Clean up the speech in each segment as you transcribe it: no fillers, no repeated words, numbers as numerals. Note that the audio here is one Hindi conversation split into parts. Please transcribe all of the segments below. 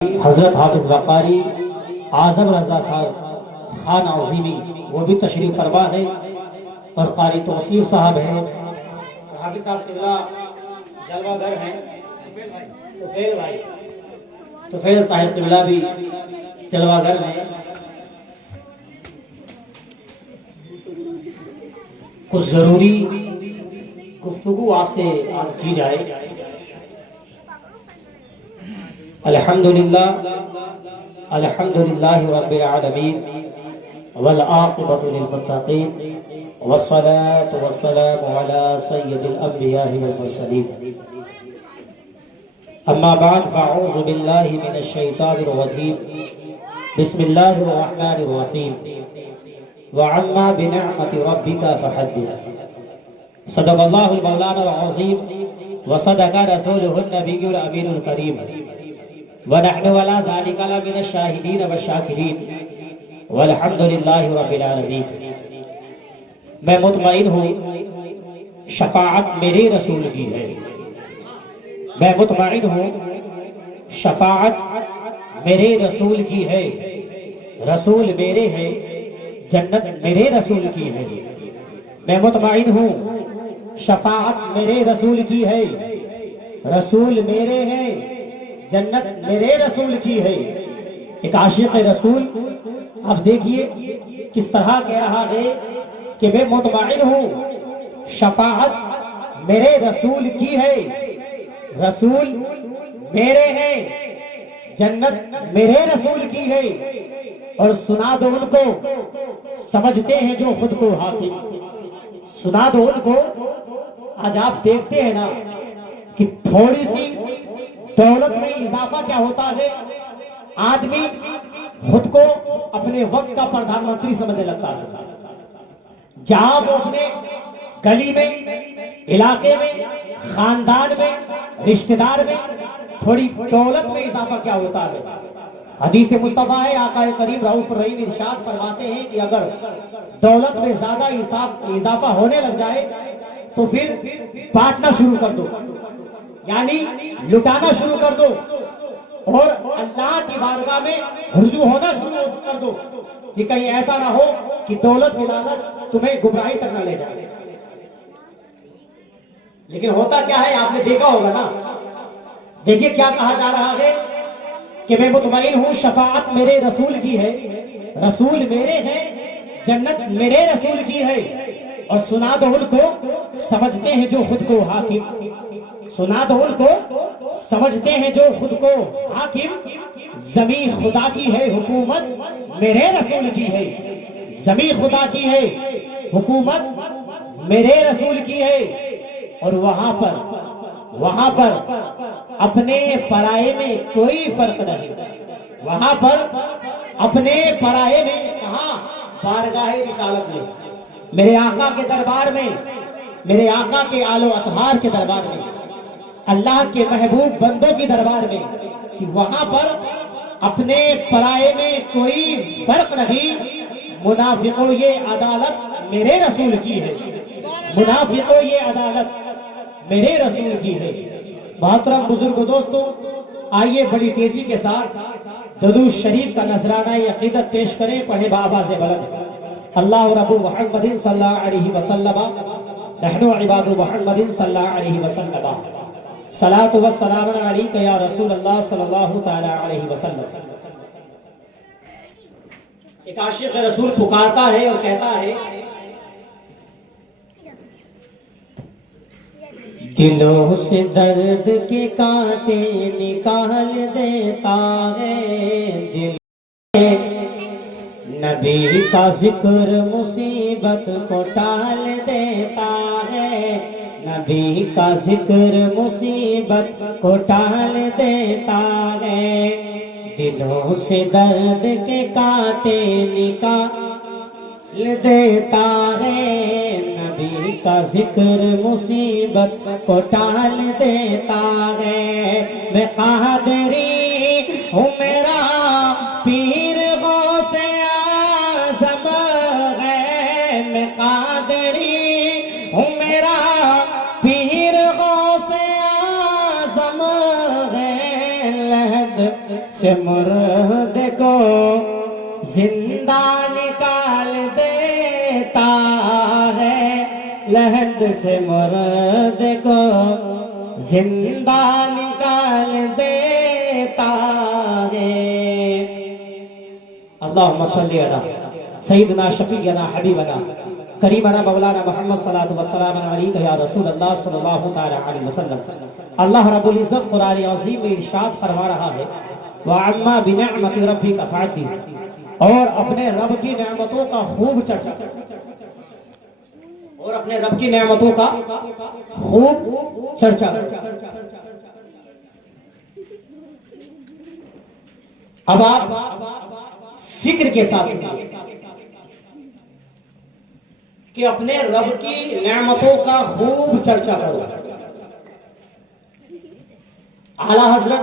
हज़रत हाफिज़ वक़ारी आज़म रज़ा साहब खान अज़ीमी वो भी तशरीफ़ फरमा है और क़ारी तौसीफ़ साहब हैं। हाफिज़ साहब किबला जलवागर हैं। तुफ़ैल साहिब किबला भी जलवागर हैं। कुछ ज़रूरी गुफ्तगू आपसे आज की जाए। अल्हम्दुलिल्लाह रब्बिल आलमीन वल आक़िबतु लिल मुत्तक़ीन वस्सलातु वस्सलामु अला सय्यिदिल अंबिया'i वल मुरसलीन। अम्मा बाद फ़अऊज़ु बिल्लाहि मिनश शैतानिर रजीम। बिस्मिल्लाहिर रहमानिर रहीम। व अम्मा बिनिअमति रब्बिका फ़हद्दिस। सदक़ल्लाहुल मौलाना अज़ीम व सदक़ रसूलुहुन नबियुल अमीनुल करीम व नहनु अला ज़ालिका लमिनश शाहिदीन व शाकिरीन वल्हम्दुलिल्लाहि रब्बिल आलमीन। मैं मुतमईन हूँ शफाअत मेरे रसूल की है। मैं मुतमईन हूँ शफाअत मेरे रसूल की है। रसूल मेरे हैं, जन्नत मेरे रसूल की है। मैं मुतमईन हूँ शफाअत मेरे रसूल की है। रसूल मेरे हैं, जन्नत मेरे रसूल की है। एक आशिक़ रसूल अब देखिए किस तरह कह रहा है कि मैं मुतमईन हूँ शफाअत मेरे रसूल की है। रसूल मेरे हैं, जन्नत मेरे रसूल की है। और सुना दो उनको समझते हैं जो खुद को हाकिम। सुना दो उनको। आज आप देखते हैं ना कि थोड़ी सी दौलत में इजाफा क्या होता है, आदमी खुद को अपने वक्त का प्रधानमंत्री समझने लगता है। जहां वो अपने गली में, इलाके में, खानदान में, रिश्तेदार में थोड़ी दौलत में इजाफा क्या होता है। हदीस मुस्तफा है, आका करीम रऊफ रहीम इरशाद फरमाते हैं कि अगर दौलत में ज्यादा इजाफा होने लग जाए तो फिर बांटना शुरू कर दो, यानी लुटाना शुरू कर दो और अल्लाह की बारगाह में रुजू होना शुरू कर दो कि कहीं ऐसा ना हो कि दौलत की लालच तुम्हें गुमराही तक न ले जाए। लेकिन होता क्या है, आपने देखा होगा ना। देखिए क्या कहा जा रहा है कि मैं मुतमईन हूँ शफाअत मेरे रसूल की है। रसूल मेरे हैं, जन्नत मेरे रसूल की है। और सुना दो उनको समझते हैं जो खुद को हाकिम। सुना दो उनको समझते हैं जो खुद को हाकिम। ज़मीं खुदा की है, हुकूमत मेरे रसूल की है। ज़मीं खुदा की है, हुकूमत मेरे रसूल की है। और वहां पर अपने पराये में कोई फर्क नहीं। वहां पर अपने पराये में, कहां, बारगाहे रिसालत में, मेरे आका के दरबार में, मेरे आका के आलो अतहार के दरबार में, अल्लाह के महबूब बंदों की दरबार में, कि वहां पर अपने पराये में कोई फर्क नहीं। मुनाफिकों ये अदालत मेरे रसूल की है। मुनाफिकों ये अदालत मेरे रसूल की है। मोहतरम बुजुर्ग दोस्तों, आइए बड़ी तेजी के साथ दुरूद शरीफ का नजराना अकीदत पेश करें। पढ़े बाबाज़े बुलंद। अल्लाह रब्बु मुहम्मदिन सल्लल्लाहु अलैहि वसल्लम नहनु इबादु मुहम्मदिन सल्लल्लाहु अलैहि वसल्लम सलातु व सलाम अलैका या रसूल अल्लाह सल्लल्लाहु तआला अलैहि वसल्लम। एक आशिक़ रसूल पुकारता है और कहता है, दिलों से दर्द के कांटे निकाल देता है। दिल नबी का जिक्र मुसीबत को टाल देता है। नबी का जिक्र मुसीबत को टाल देता है। दिलों से दर्द के कांटे निकाल देता है। नबी का जिक्र मुसीबत को टाल देता है। मैं कादरी हूँ, मेरा पीर गौसे आज़म है। मैं कादरी हूँ, मेरा पीर गौसे आज़म है। लहद से मुर्दे को जिंदा निकाल देता है, लहद से मुर्दे को जिंदा निकाल देता है। अल्लाहुम्मा सल्ली अला सय्यिदना शफीअना हबीबना करीमना मौलाना मोहम्मद सल्लल्लाहु अलैहि या रसूल अल्लाह सल्लल्लाहु तआला अलैहि वसल्लम। अल्लाह रब्बुल इज्जत कुरान अज़ीम में इरशाद फरमा रहा है, व अम्मा बिनिअमति रब्बिका फहद्दिस, और अपने रब की नेमतों का खूब चर्चा, और अपने रब की नेमतों का खूब चर्चा। अब आप फिक्र के साथ सुनिए कि अपने रब की नेमतों का खूब चर्चा करो। आला हजरत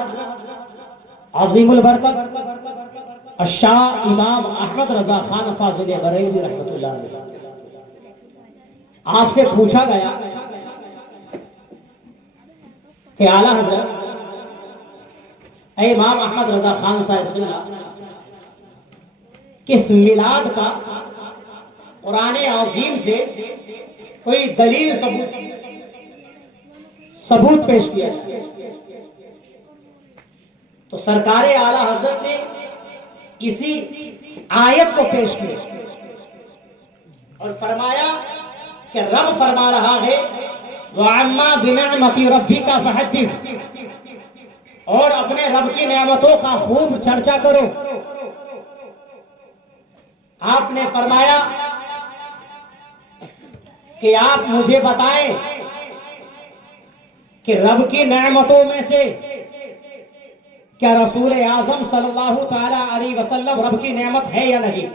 अजीमुल बरकत शाह इमाम अहमद रजा खान फाज़िल बरेलवी रहमतुल्लाह अलैह, आपसे पूछा गया कि आला हजरत इमाम अहमद रजा खान साहब किस मिलाद का कुरान अज़ीम से कोई दलील सबूत पेश किया जाए। तो सरकार आला हजरत ने इसी आयत को पेश किया और फरमाया कि रब फरमा रहा है, वअम्मा बिनिअमति रब्बिका फहद्दिस, और अपने रब की नेमतों का खूब चर्चा करो। आपने फरमाया कि आप मुझे बताएं कि रब की नेमतों में से क्या रसूल आज़म सल्लल्लाहु तआला अलैहि वसल्लम रब की नेमत है या नहीं।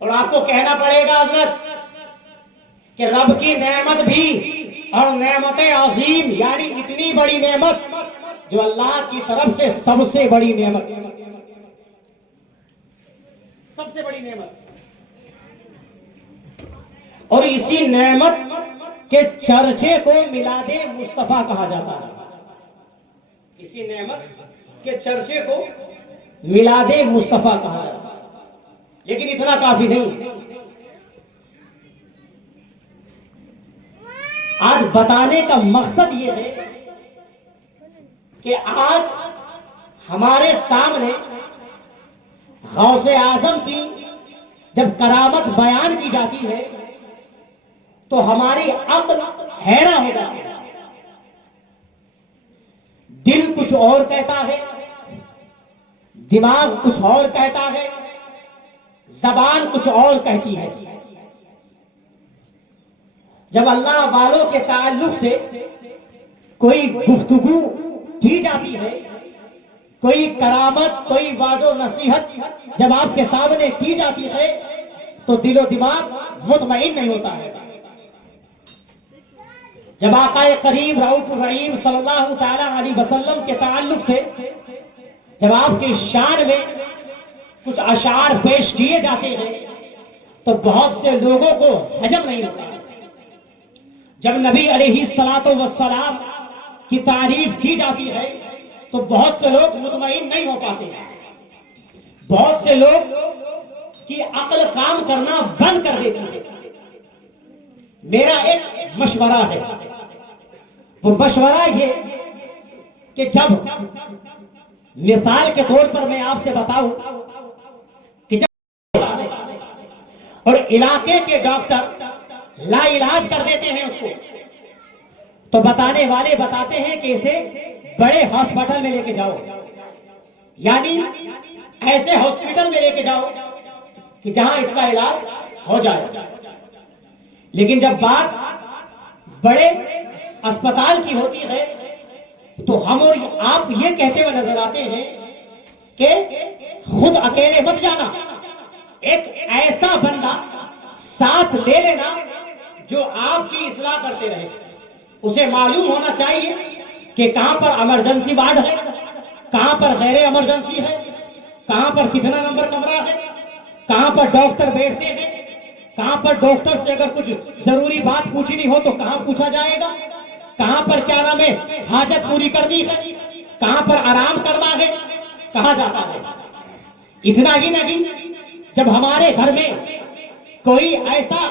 और आपको कहना पड़ेगा हजरत कि रब की नेमत भी, और नेमत अजीम यानी इतनी बड़ी नेमत जो अल्लाह की तरफ से सबसे बड़ी नेमत, सबसे बड़ी नेमत, और इसी नेमत के चर्चे को मिलादे मुस्तफा कहा जाता है। इसी नेमत के चर्चे को मिलादे मुस्तफा कहा जाता है। लेकिन इतना काफी नहीं, आज बताने का मकसद यह है कि आज हमारे सामने गौसे आजम की जब करामत बयान की जाती है तो हमारी अक्ल हैरान हो जाती है। दिल कुछ और कहता है, दिमाग कुछ और कहता है, जबान कुछ और कहती है। जब अल्लाह वालों के ताल्लुक से कोई गुफ्तगू की जाती है, कोई करामत, कोई वाजो नसीहत जब आपके सामने की जाती है तो दिलो दिमाग मुतमईन नहीं होता है। जब आकाए करीम रऊफ रहीम सल्लल्लाहु तआला अलैहि वसल्लम के ताल्लुक से जब आपकी शान में कुछ अशार पेश किए जाते हैं तो बहुत से लोगों को हजम नहीं होता। जब नबी अलैहिस्सलातो वस्सलाम की तारीफ की जाती है तो बहुत से लोग मुतमईन नहीं हो पाते। बहुत से लोग की अक्ल काम करना बंद कर देती है। मेरा एक मशवरा है, वो मशवरा ये कि जब मिसाल के तौर पर मैं आपसे बताऊं कि जब और इलाके के डॉक्टर लाइलाज कर देते हैं उसको, तो बताने वाले बताते हैं कि इसे बड़े हॉस्पिटल में लेके जाओ, यानी ऐसे हॉस्पिटल में लेके जाओ कि जहां इसका इलाज हो जाए। लेकिन जब बात बड़े अस्पताल की होती है तो हम और आप ये कहते हुए नजर आते हैं कि खुद अकेले मत जाना, एक ऐसा बंदा साथ ले लेना जो आपकी इस्लाह करते रहे। उसे मालूम होना चाहिए कि कहां पर इमरजेंसी वार्ड है, कहां पर गैर इमरजेंसी है, कहां पर कितना नंबर कमरा है, कहां पर डॉक्टर बैठते हैं, कहां पर डॉक्टर से अगर कुछ जरूरी बात पूछनी हो तो कहां पूछा जाएगा, कहां पर क्या नाम है हाजत पूरी करनी है, कहां पर आराम करना है कहा जाता है। इतना ही नहीं, जब हमारे घर में कोई ऐसा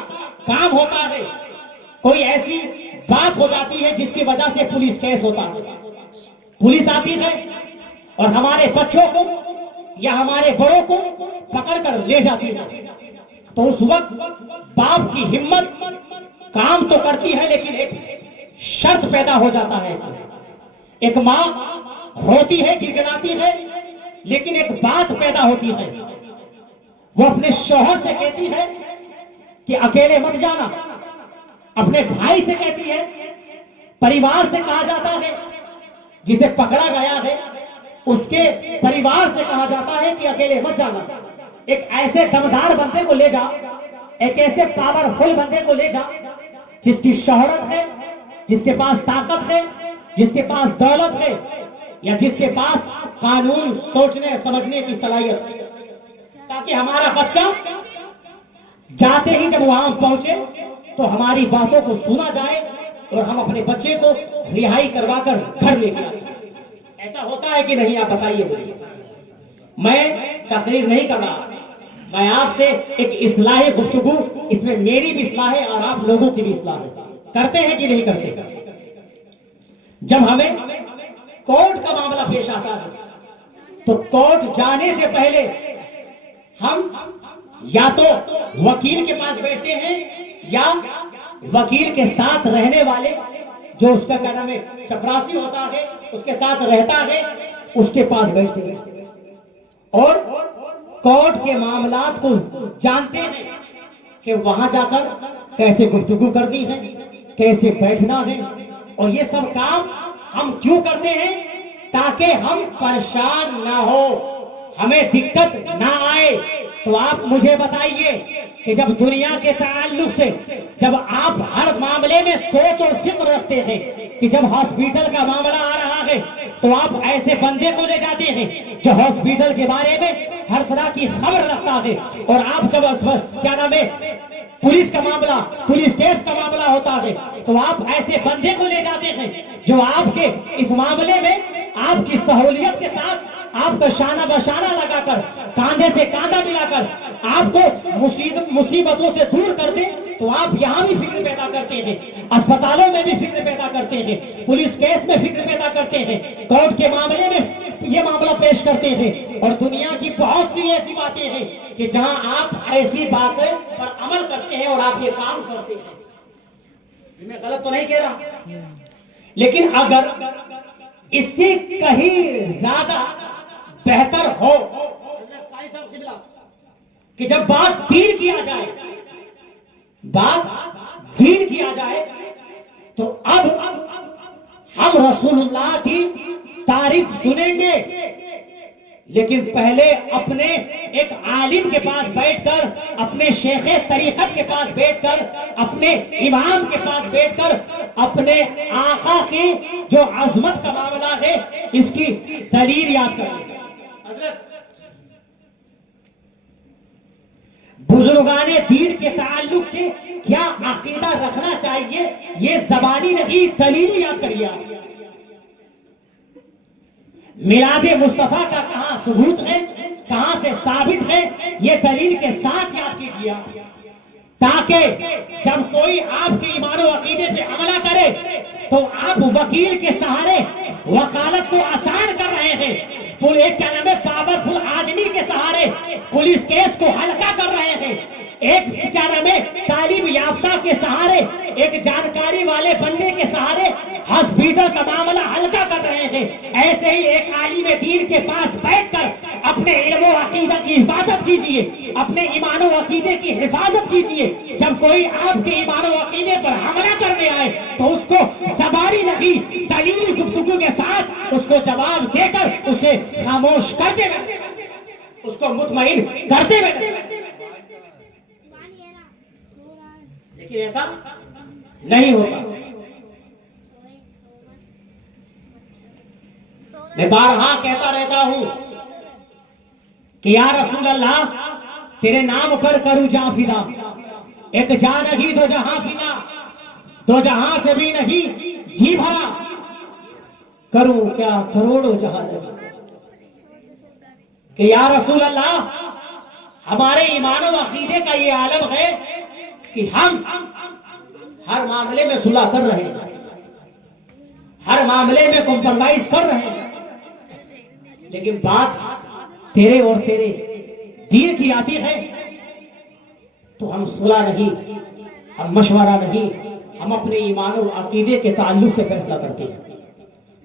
काम होता है, कोई ऐसी बात हो जाती है जिसकी वजह से पुलिस केस होता है, पुलिस आती है और हमारे बच्चों को या हमारे बड़ों को पकड़कर ले जाती है, तो उस वक्त बाप की हिम्मत काम तो करती है, लेकिन एक शर्त पैदा हो जाता है इसमें। एक मां रोती है, गिड़गिड़ाती है, लेकिन एक बात पैदा होती है, वो अपने शौहर से कहती है कि अकेले मत जाना, अपने भाई से कहती है, परिवार से कहा जाता है, जिसे पकड़ा गया है उसके परिवार से कहा जाता है कि अकेले मत जाना, एक ऐसे दमदार बंदे को ले जा, एक ऐसे पावरफुल बंदे को ले जा जिसकी शोहरत है, जिसके पास ताकत है, जिसके पास दौलत है, या जिसके पास कानून सोचने समझने की सलाहियत है, ताकि हमारा बच्चा जाते ही जब वहां पहुंचे तो हमारी बातों को सुना जाए और हम अपने बच्चे को रिहाई करवाकर घर लेकर आए। ऐसा होता है कि नहीं, आप बताइए मुझे। मैं तकरीर नहीं कर रहा, मैं आपसे एक इस्लाही गुफ्तगू, इसमें मेरी भी इस्लाह है और आप लोगों की भी इस्लाह है। करते हैं कि नहीं करते? जब हमें कोर्ट का मामला पेश आता है तो कोर्ट जाने से पहले हम या तो वकील के पास बैठते हैं या वकील के साथ रहने वाले, जो उसका क्या नाम है, चपरासी होता है, उसके साथ रहता है, उसके पास बैठते हैं और कोर्ट के मामलात को जानते हैं कि वहां जाकर कैसे गुफ्तगू करनी है, कैसे बैठना है। और ये सब काम हम क्यों करते हैं? ताकि हम परेशान ना हो, हमें दिक्कत ना आए। तो आप मुझे बताइए कि जब दुनिया के ताल्लुक से जब आप हर मामले में सोच और फिक्र रखते हैं कि जब हॉस्पिटल का मामला आ रहा है तो आप ऐसे बंदे को ले जाते हैं जो हॉस्पिटल के बारे में हर तरह की खबर रखता है, और आप जब क्या नाम है, पुलिस का मामला, पुलिस केस का मामला होता है तो आप ऐसे बंदे को ले जाते हैं जो आपके इस मामले में आपकी सहूलियत के साथ आपका शाना बशाना लगाकर, कांधे से कांधा मिलाकर आपको मुसीबतों से दूर कर दे। तो आप यहाँ भी फिक्र पैदा करते हैं, अस्पतालों में भी फिक्र पैदा करते हैं, पुलिस केस में फिक्र पैदा करते हैं, कोर्ट के मामले में ये मामला पेश करते हैं। और दुनिया की बहुत सी ऐसी बातें हैं कि जहां आप ऐसी बातों पर अमल करते हैं और आप ये काम करते हैं। मैं गलत तो नहीं कह रहा, लेकिन अगर इससे कहीं ज्यादा बेहतर हो कि जब बात दीन किया जाए, बात दीन किया जाए, तो अब हम रसूलुल्लाह की तारीफ सुनेंगे, लेकिन पहले अपने एक आलिम के पास बैठकर, अपने शेखे तरीकत के पास बैठकर, अपने इमाम के पास बैठकर अपने आका की जो अजमत का मामला है इसकी दलील याद करेंगे। हजरत बुजुर्गाने दीन के ताल्लुक से क्या अकीदा रखना चाहिए, ये जबानी नहीं, दलील याद करिए आप। मिलादे मुस्तफा का कहां सबूत है, कहां से साबित है, ये दलील के साथ याद कीजिए आप, ताकि जब कोई आपके ईमान और अकीदे पे हमला करे तो आप वकील के सहारे वकालत को आसान कर रहे हैं, एक क्या नाम है, पावरफुल आदमी के सहारे पुलिस केस को हल्का कर रहे हैं, एक क्या नाम है, तालीम याफ्ता के सहारे, एक जानकारी वाले बंदे के सहारे हॉस्पिटल का मामला हल्का कर रहे हैं। ऐसे ही एक आलिम दीन के पास बैठकर अपने इल्म और अकीदा की हिफाजत कीजिए, अपने ईमान और अकीदे की हिफाजत कीजिए। जब कोई आपके ईमान और अकीदे पर हमला करने आए तो उसको ज़बानी नहीं, दलीली गुफ्तगू के साथ उसको जवाब देकर उसे खामोश करते हुए, उसको मुतमईन करते हुए। लेकिन ऐसा नहीं होता। मैं बारहा कहता रहता हूं कि या रसूल अल्लाह, तेरे नाम पर करूं जां फिदा, एक जान नहीं दो जहां फिदा, दो जहां से भी नहीं जी भरा, करूं क्या करोड़ों जहां लगी कि या रसूल अल्लाह, हमारे ईमान और अकीदे का ये आलम है कि हम हर मामले में सुलह कर रहे हैं, हर मामले में कॉम्प्रोमाइज कर रहे हैं, लेकिन बात तेरे और तेरे दीन की आती है तो हम सुलह नहीं, हम मशवरा नहीं, हम अपने ईमान और अकीदे के ताल्लुक से फैसला करते हैं,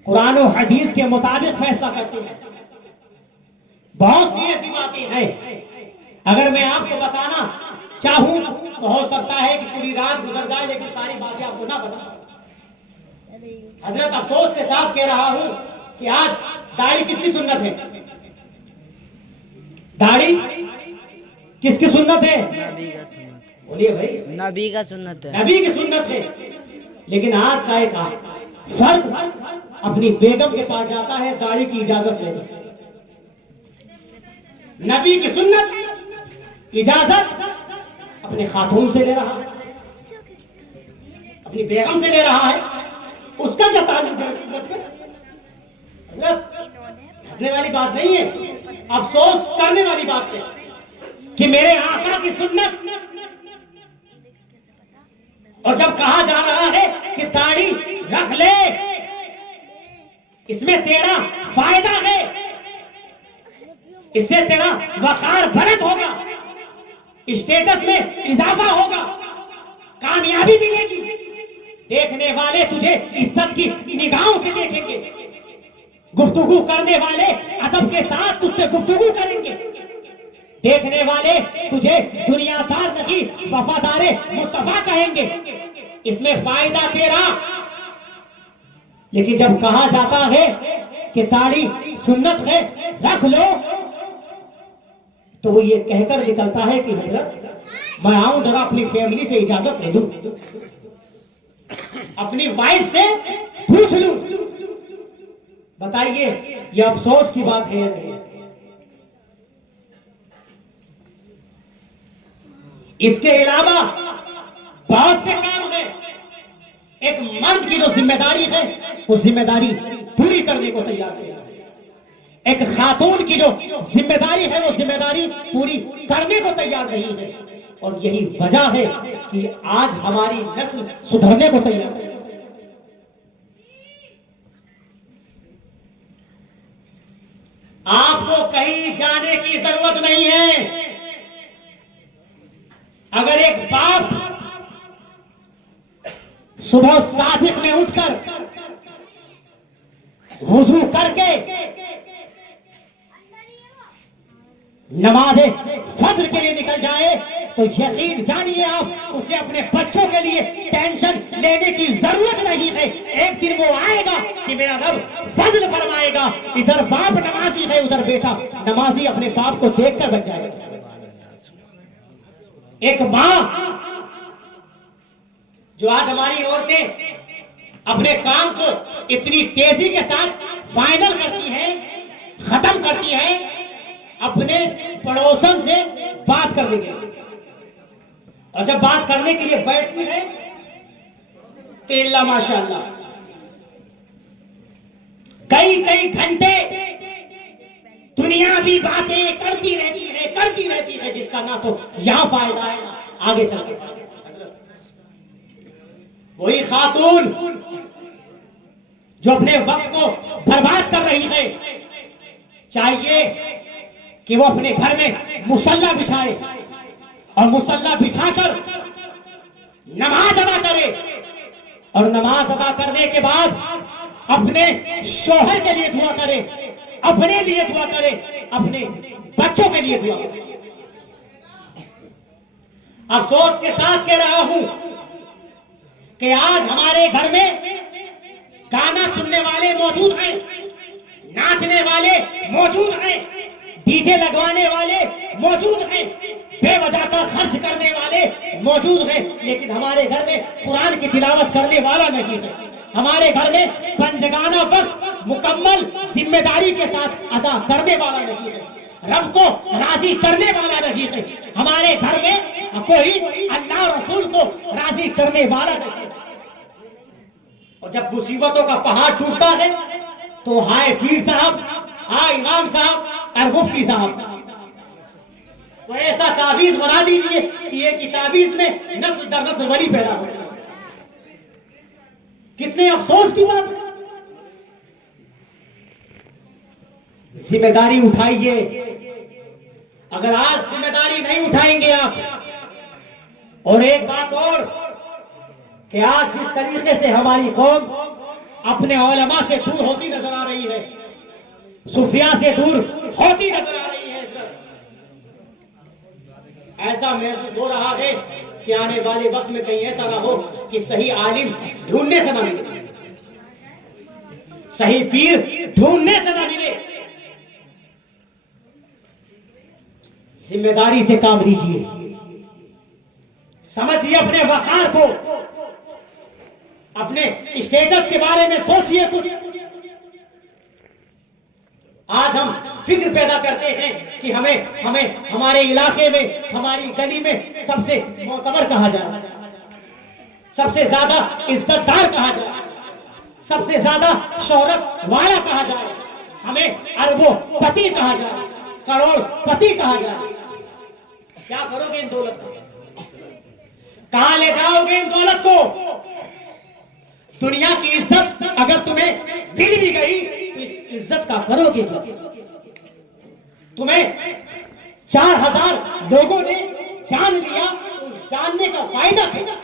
कुरान और हदीस के मुताबिक फैसला करते हैं। बहुत सी ऐसी बातें हैं, अगर मैं आपको बताना चाहूं तो हो सकता है कि पूरी रात गुजर जाए, लेकिन सारी बातें आपको ना बता। हजरत अफसोस के साथ कह रहा हूं कि आज दाढ़ी किसकी सुन्नत है? दाढ़ी किसकी सुन्नत है? नबी का सुन्नत। बोलिए भाई। नबी का सुन्नत है। नबी की सुन्नत है, लेकिन आज का एक फर्द अपनी बेगम के पास जाता है दाढ़ी की इजाजत लेने। नबी की सुन्नत इजाजत अपने खातून से ले रहा है, अपनी बेगम से ले रहा है, उसका क्या ताल्लुक है सुन्नत से? हंसने वाली बात नहीं है, अफसोस करने वाली बात है कि मेरे आका की सुन्नत, और जब कहा जा रहा है कि दाढ़ी रख ले, इसमें तेरा फायदा है, इससे तेरा वकार बढ़त होगा, स्टेटस में इजाफा होगा, कामयाबी मिलेगी, देखने वाले तुझे इज्जत की निगाहों से देखेंगे, गुफ्तगू करने वाले अदब के साथ तुझसे गुफ्तगू करेंगे, देखने वाले तुझे दुनियादार नहीं वफादारे मुस्तफा कहेंगे, इसमें फायदा तेरा। लेकिन जब कहा जाता है कि दाढ़ी सुन्नत है, रख लो, तो वो ये कहकर निकलता है कि हजरत मैं आऊं जरा अपनी फैमिली से इजाजत ले लूं, अपनी वाइफ से पूछ लूं। बताइए ये अफसोस की बात है या नहीं? इसके अलावा बहुत से काम है। एक मर्द की जो जिम्मेदारी है वो जिम्मेदारी पूरी करने को तैयार नहीं है, एक खातून की जो जिम्मेदारी है वो जिम्मेदारी पूरी करने को तैयार नहीं है, और यही वजह है कि आज हमारी नस्ल सुधरने को तैयार है। आपको कहीं जाने की जरूरत नहीं है। अगर एक बाप सुबह सादिक में उठकर वुजू करके नमाज फज्र के लिए निकल जाए तो यकीन जानिए आप, उसे अपने बच्चों के लिए टेंशन लेने की जरूरत नहीं है। एक दिन वो आएगा कि मेरा रब फजल फरमाएगा, इधर बाप नमाजी है उधर बेटा नमाजी अपने बाप को देखकर बच जाएगा। एक मां जो आज हमारी औरतें अपने काम को इतनी तेजी के साथ फाइनल करती हैं, खत्म करती हैं अपने पड़ोसन से बात करने के लिए, और जब बात करने के लिए बैठती है तो इल्ला माशाअल्लाह कई कई घंटे दुनियावी बातें करती रहती है जिसका ना तो यहां फायदा है ना आगे चलकर फायदा। वही खातून जो अपने वक्त को बर्बाद कर रही है, चाहिए कि वो अपने घर में मुसल्ला बिछाए और मुसल्ला बिछाकर नमाज अदा करे, और नमाज अदा करने के बाद अपने शौहर के लिए दुआ करे, अपने लिए दुआ करे, अपने बच्चों के लिए दुआ करे। अफसोस के साथ कह रहा हूं कि आज हमारे घर में गाना सुनने वाले मौजूद हैं, नाचने वाले मौजूद हैं, डीजे लगवाने वाले मौजूद हैं, बेवजह का खर्च करने वाले मौजूद हैं, लेकिन हमारे घर में कुरान की तिलावत करने वाला नहीं है। हमारे घर में पंजगाना वक्त मुकम्मल जिम्मेदारी के साथ अदा करने वाला नहीं है, रब को राजी करने वाला नहीं है। हमारे घर में कोई अल्लाह रसूल को राजी करने वाला नहीं है। और जब मुसीबतों का पहाड़ टूटता है तो हाय पीर साहब, हाय इमाम साहब और मुफ्ती साहब, तो ऐसा ताबीज बना दीजिए कि एक ही ताबीज में नस्ल दर नस्ल वली पैदा हो। कितने अफसोस की बात है। जिम्मेदारी उठाइए। अगर आज जिम्मेदारी नहीं उठाएंगे आप, और एक बात और कि आज जिस तरीके से हमारी कौम अपने उलमा से दूर होती नजर आ रही है, सूफिया से दूर होती नजर आ रही है, ऐसा महसूस हो रहा है कि आने वाले वक्त में कहीं ऐसा ना हो कि सही आलिम ढूंढने से ना मिले, सही पीर ढूंढने से ना मिले। जिम्मेदारी से काम लीजिए, समझिए अपने वकार को, अपने स्टेटस के बारे में सोचिए कुछ। आज हम फिक्र पैदा करते हैं कि हमें हमारे इलाके में, हमारी गली में सबसे मोतबर कहा जाए, सबसे ज्यादा इज्जतदार कहा जाए, सबसे ज्यादा शोहरत वाला कहा जाए, हमें अरबों पति कहा जाए, करोड़पति कहा जाए। क्या करोगे इन दौलत का? कहां ले जाओगे इन दौलत को? दुनिया की इज्जत अगर तुम्हें मिल भी गई तो इस इज्जत का करोगे क्या? तुम्हें 4000 लोगों ने जान लिया, उस जानने का फायदा क्या?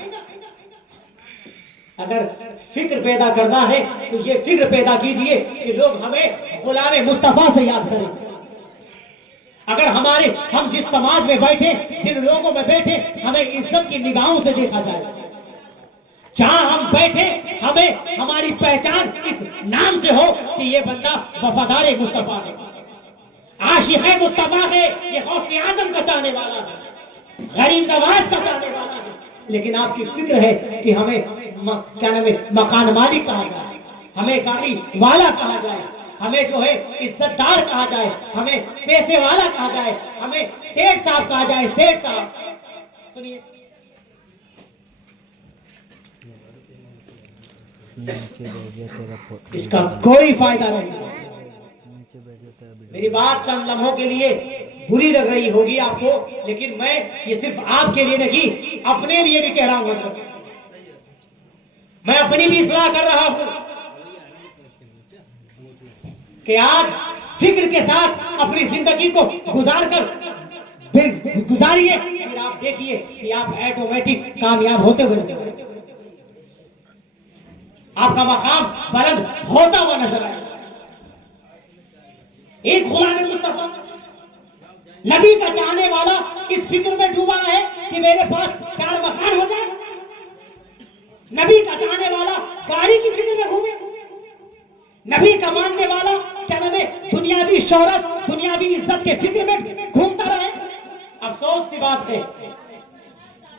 अगर फिक्र पैदा करना है तो ये फिक्र पैदा कीजिए कि लोग हमें गुलाम मुस्तफा से याद करें। अगर हम जिस समाज में बैठे, जिन लोगों में बैठे, हमें इज्जत की निगाहों से देखा जाए। जहां हम बैठे हमें हमारी पहचान इस नाम से हो कि ये बंदा वफादार मुस्तफा है, आशिक है मुस्तफा है, ये गौसे आजम का चाहने वाला है, गरीब नवाज का चाहने वाला है। लेकिन आपकी फिक्र है कि हमें क्या नाम है, मकान मालिक कहा जाए, हमें गाड़ी वाला कहा जाए, हमें जो है इज्जतदार कहा जाए, हमें पैसे वाला कहा जाए, हमें सेठ साहब कहा जाए, सेठ साहब। सुनिए, इसका कोई फायदा नहीं। मेरी बात चंद लम्हों के लिए बुरी लग रही होगी आपको, लेकिन मैं ये सिर्फ आपके लिए नहीं, अपने लिए भी कह रहा हूं। मैं अपनी भी इस्लाह कर रहा हूं कि आज फिक्र के साथ अपनी जिंदगी को गुजारिए, फिर आप देखिए कि आप ऑटोमेटिक कामयाब होते हुए नजर आएंगे, आपका मकाम बुलंद होता हुआ नजर आएगा। एक गुलाम मुस्तफा, नबी का चाहने वाला इस फिक्र में डूबा है कि मेरे पास 4 मकान हो जाए। नबी का चाहने वाला गाड़ी की फिक्र में घूमे। नबी का मानने वाला क्या नाम है, दुनियावी शोहरत, दुनियावी इज्जत के फिक्र में घूमता रहे। अफसोस की बात है।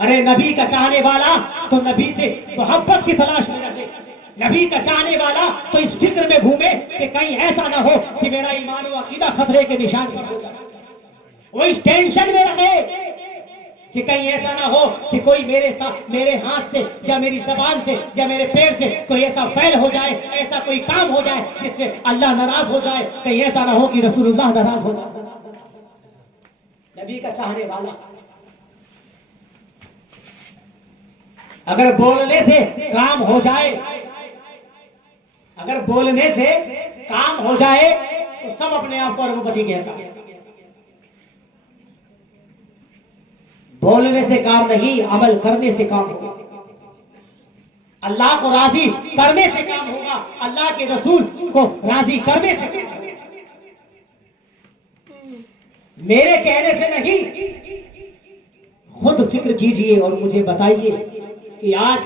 अरे नबी का चाहने वाला तो नबी से मोहब्बत की तलाश में रहे, नबी का चाहने वाला तो इस फिक्र में घूमे कि कहीं ऐसा ना हो कि मेरा ईमान और अकीदा खतरे के निशान पर हो जाए। वो इस टेंशन में रहे कि कहीं ऐसा ना हो कि कोई मेरे हाथ से या मेरी जबान से या मेरे पैर से कोई ऐसा फैल हो जाए, ऐसा कोई काम हो जाए जिससे अल्लाह नाराज हो जाए, कहीं ऐसा ना हो कि रसूलुल्लाह नाराज हो जाए। नबी का चाहने वाला अगर बोलने से काम हो जाए, अगर बोलने से काम हो जाए तो सब अपने आप को अरबपति कहता है। बोलने से काम नहीं, अमल करने से काम होगा। अल्लाह को राजी करने से काम होगा, अल्लाह के रसूल को राजी करने से काम होगा। मेरे कहने से नहीं, खुद फिक्र कीजिए और मुझे बताइए कि आज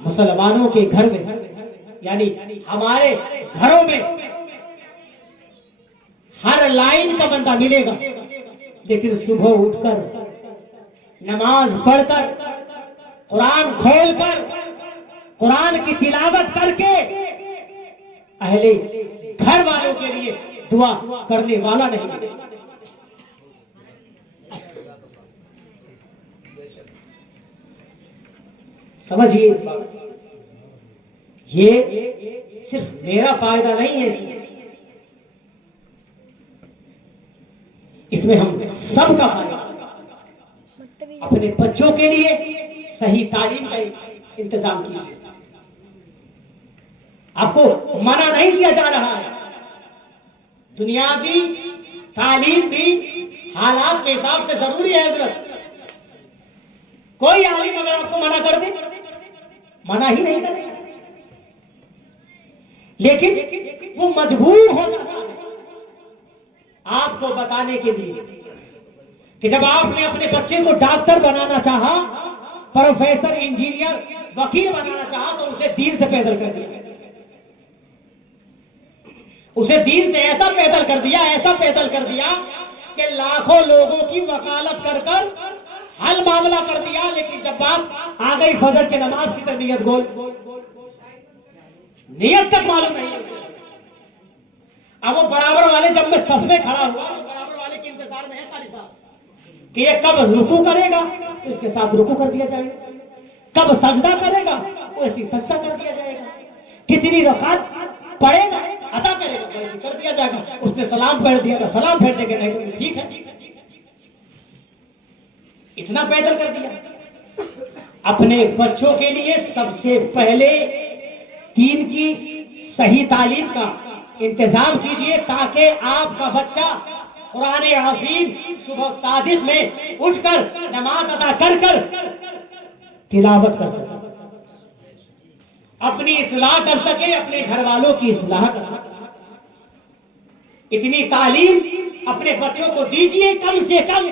मुसलमानों के घर में, यानी हमारे घरों में हर लाइन का बंदा मिलेगा, लेकिन सुबह उठकर नमाज पढ़कर, कुरान खोलकर, कुरान की तिलावत करके अहले घर वालों के लिए दुआ करने वाला नहीं मिलेगा। समझिए इस बात, ये सिर्फ मेरा फायदा नहीं है, इसमें हम सबका फायदा। अपने बच्चों के लिए सही तालीम का इंतजाम कीजिए। आपको मना नहीं किया जा रहा है, दुनियावी तालीम भी हालात के हिसाब से जरूरी है हजरत। कोई आलिम अगर आपको मना कर दे, मना ही नहीं करेगा, लेकिन वो मजबूर हो जाता है आपको बताने के लिए कि जब आपने अपने बच्चे को डॉक्टर बनाना चाहा, प्रोफेसर, इंजीनियर, वकील बनाना चाहा, तो उसे दीन से पैदल कर दिया। उसे दीन से ऐसा पैदल कर दिया, ऐसा पैदल कर दिया कि लाखों लोगों की वकालत कर कर हल मामला कर दिया। लेकिन जब बात आ गई फजर की नमाज की, तो नियत गोल, नियत तक मालूम नहीं है। अब वो बराबर वाले जब मैं सफ में खड़ा हुआ, तो बराबर वाले के इंतजार में है कारी साहब कि ये कब रुकू करेगा तो इसके साथ रुकू कर दिया जाएगा, कब सजदा करेगा तो ऐसी सजदा कर दिया जाएगा, कितनी रकात पढ़ेगा अदा करेगा तो ऐसी कर दिया जाएगा, उसने सलाम फेर दिया तो सलाम फेर देंगे, नहीं तो ठीक है। इतना पैदल कर दिया। अपने बच्चों के लिए सबसे पहले दीन की सही तालीम का इंतजाम कीजिए, ताकि आपका बच्चा कुरान अज़ीम सुबह सादिक में उठकर नमाज अदा कर कर तिलावत कर सके, अपनी इस्लाह कर सके, अपने घर वालों की इस्लाह कर सके। इतनी तालीम अपने बच्चों को दीजिए कम से कम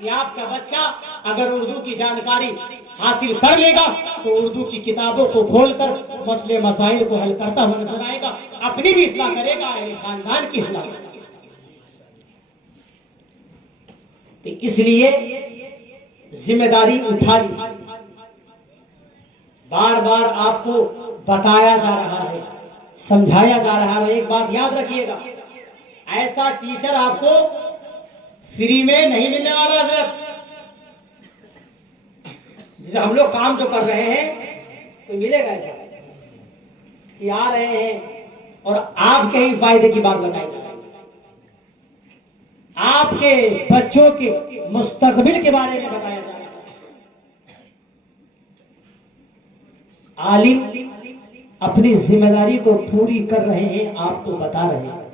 कि आपका बच्चा अगर उर्दू की जानकारी हासिल कर लेगा तो उर्दू की किताबों को खोलकर मसले मसाइल को हल करता हुआ नजर आएगा, अपनी भी इस्लाह करेगा, अहले खानदान की इस्लाह करेगा। तो इसलिए जिम्मेदारी उठा ली। बार बार आपको बताया जा रहा है, समझाया जा रहा है। एक बात याद रखिएगा, ऐसा टीचर आपको फ्री में नहीं मिलने वाला हजरत। जैसे हम लोग काम जो कर रहे हैं तो मिलेगा ऐसा कि आ रहे हैं और आपके ही फायदे की बात बताई जा रही है, आपके बच्चों के मुस्तकबिल के बारे में बताया जा रहा है। आलिम अपनी जिम्मेदारी को पूरी कर रहे हैं, आपको बता रहे हैं।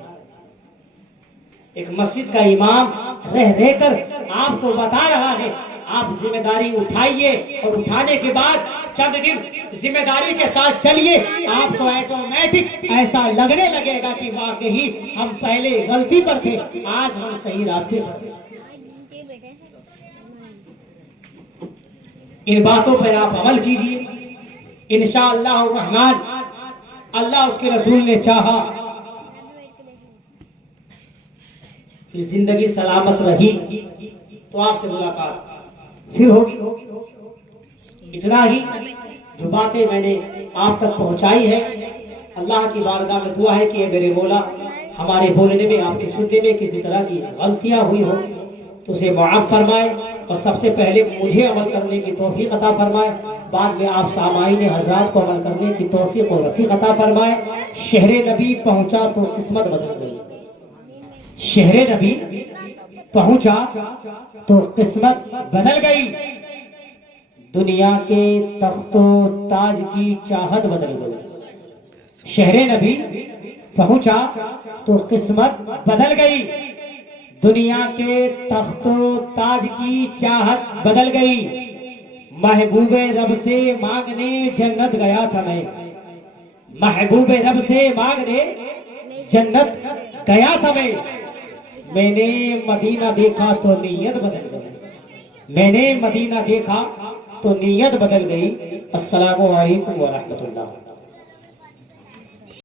एक मस्जिद का इमाम रह रहकर आपको बता रहा है, आप जिम्मेदारी उठाइए और उठाने के बाद चंद दिन जिम्मेदारी के साथ चलिए, आपको ऑटोमेटिक ऐसा लगने लगेगा कि वाकई हम पहले गलती पर थे, आज हम सही रास्ते पर। इन बातों पर आप अमल कीजिए, इंशाअल्लाह रहमान, अल्लाह उसके रसूल ने चाहा फिर जिंदगी सलामत रही तो आपसे मुलाकात फिर होगी। इतना ही जो बातें मैंने आप तक पहुंचाई है, अल्लाह की बारगाह में दुआ है कि मेरे मौला हमारे बोलने में, आपके सुनने में किसी तरह की गलतियां हुई हो तो उसे माफ फरमाए, और सबसे पहले मुझे अमल करने की तौफीक अता फरमाए, बाद में आप सामाईन हजरात को अमल करने की तौफीक और रफीक अता फरमाए। शहरे नबी पहुंचा तो किस्मत बदल गई, शहरे नबी पहुंचा तो किस्मत बदल गई, दुनिया के तख्तो ताज की चाहत बदल गई। शहरे नबी पहुंचा तो किस्मत बदल गई, दुनिया के तख्तो ताज की चाहत बदल गई। महबूबे रब से मांगने जन्नत गया था मैं, महबूबे रब से मांगने जन्नत गया था मैं, मैंने मदीना देखा तो नीयत बदल गई, मैंने मदीना देखा तो नीयत बदल गई। अस्सलामु अलैकुम व रहमतुल्लाह।